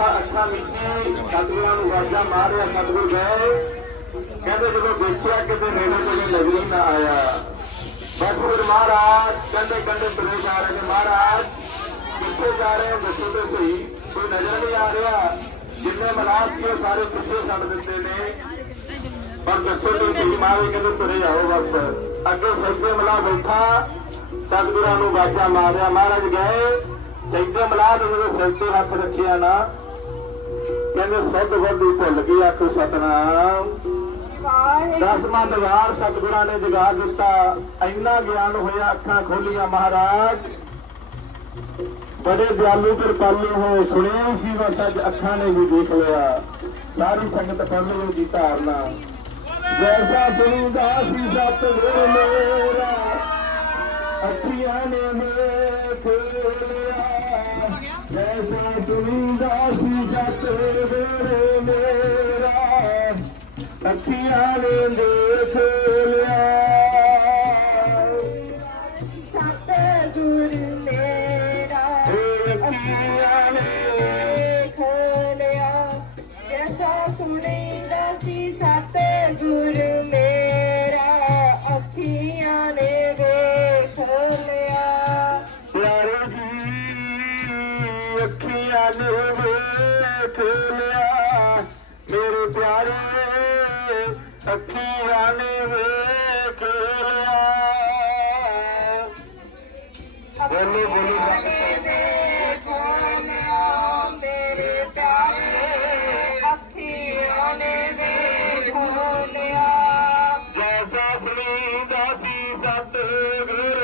ਅੱਖਾਂ ਅੱਖਾਂ ਮੀਚੀ ਸਤਿਗੁਰਾਂ ਨੂੰ ਵਾਜਾ ਮਾਰਿਆ ਸਤਿਗੁਰ ਗਏ। ਕਹਿੰਦੇ ਜਦੋਂ ਦੇਖਿਆ ਕਿਤੇ ਨੇੜੇ ਕੋਲੇ ਨਜ਼ਰ ਨਾ ਆਇਆ। ਬਸ ਮਹਾਰਾਜ ਕੰਡੇ ਕੰਡੇ ਤੁਰੇ ਜਾ ਰਹੇ ਨੇ ਮਹਾਰਾਜ। ਕਿੱਥੇ ਜਾ ਰਹੇ ਹੋ? ਦੱਸੋ ਤੇ ਸਹੀ। ਕੋਈ ਨਜ਼ਰ ਨਹੀਂ ਆ ਰਿਹਾ। ਜਿੰਨੇ ਮਲਾਕ ਸੀ ਉਹ ਸਾਰੇ ਪਿੱਛੇ ਛੱਡ ਦਿੱਤੇ ਨੇ। ਪਰ ਦੱਸੋ ਤੇ ਸਹੀ ਮਾਰੇ ਕਹਿੰਦੇ ਤੁਰੇ ਜਾਓ ਬਸ। ਅੱਗੇ ਸੱਜੇ ਮਲਾ ਬੈਠਾ ਸਤਿਗੁਰਾਂ ਨੂੰ ਵਾਜਾ ਮਾਰਿਆ। ਮਹਾਰਾਜ ਗਏ। ਸੈਦੇ ਮਲਾ ਦੇ ਜਦੋਂ ਸਿਰ ਤੇ ਹੱਥ ਰੱਖਿਆ ਨਾ ਕਹਿੰਦੇ ਸੁੱਧ ਵੱਧੀ ਭੁੱਲ ਗਈ ਆਖੋ ਸਤਨਾਮ। ਦਸਵਾਂ ਦਵਾਰ ਸਤਿਗੁਰਾਂ ਨੇ ਜਗਾ ਦਿੱਤਾ। ਇੰਨਾ ਗਿਆਨ ਹੋਇਆ ਅੱਖਾਂ ਖੋਲੀਆਂ ਮਹਾਰਾਜ। ਬੜੇ ਦਿਆਲੂ ਕਿਰਪਾਲੂ ਹੋ ਸੁਣਿਆ ਸੀ ਬਸ ਅੱਜ ਅੱਖਾਂ ਨੇ ਵੀ ਦੇਖ ਲਿਆ। ਸਾਰੀ ਸੰਗਤ ਪੜ ਦੀ ਧਾਰਨਾ। ਜੈਸਾ ਸੁਣਦਾ ਸੀ ਸਤਿਗੁਰ ਮੇਰਾ, ਅੱਖੀਆਂ ਨੇ ਵੇਖ ਲਿਆ। ਜੈਸਾ ਸੁਣਦਾ ਸੀ ਦੇਖ ਲਿਆ ਸਤਿਗੁਰ ਮੇਰਾ ਅੱਖੀਆਂ ਨੇ ਦੇਖ ਲਿਆ ਜੈਸਾ ਸੁਣੀਦਾ ਸੀ ਸਤਿਗੁਰ ਮੇਰਾ ਅੱਖੀਆਂ ਨੇ ਵੇਖ ਲਿਆ ਪਿਆਰੇ ਜੀ ਅੱਖੀਆਂ ਨੇ ਵੇਖ ਲਿਆ ਮੇਰੇ ਪਿਆਰੇ ਅੱਖੀਆਂ ਨੇ ਵੇਖ ਲਿਆ ਬੋਲੋ। ਬੋਲੋ ਵੇਖ ਲਿਆ ਮੇਰੇ ਪਿਆਰੇ ਅੱਖੀਆਂ ਨੇ ਵੇਖ ਲਿਆ। ਜੈਸਾ ਸੁਣੀਦਾ ਸੀ ਸਤਿਗੁਰ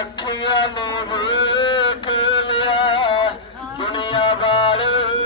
ਅੱਖੀਆਂ ਨੂੰ ਵੇਖ ਲਿਆ ਦੁਨੀਆ ਵਾਲੇ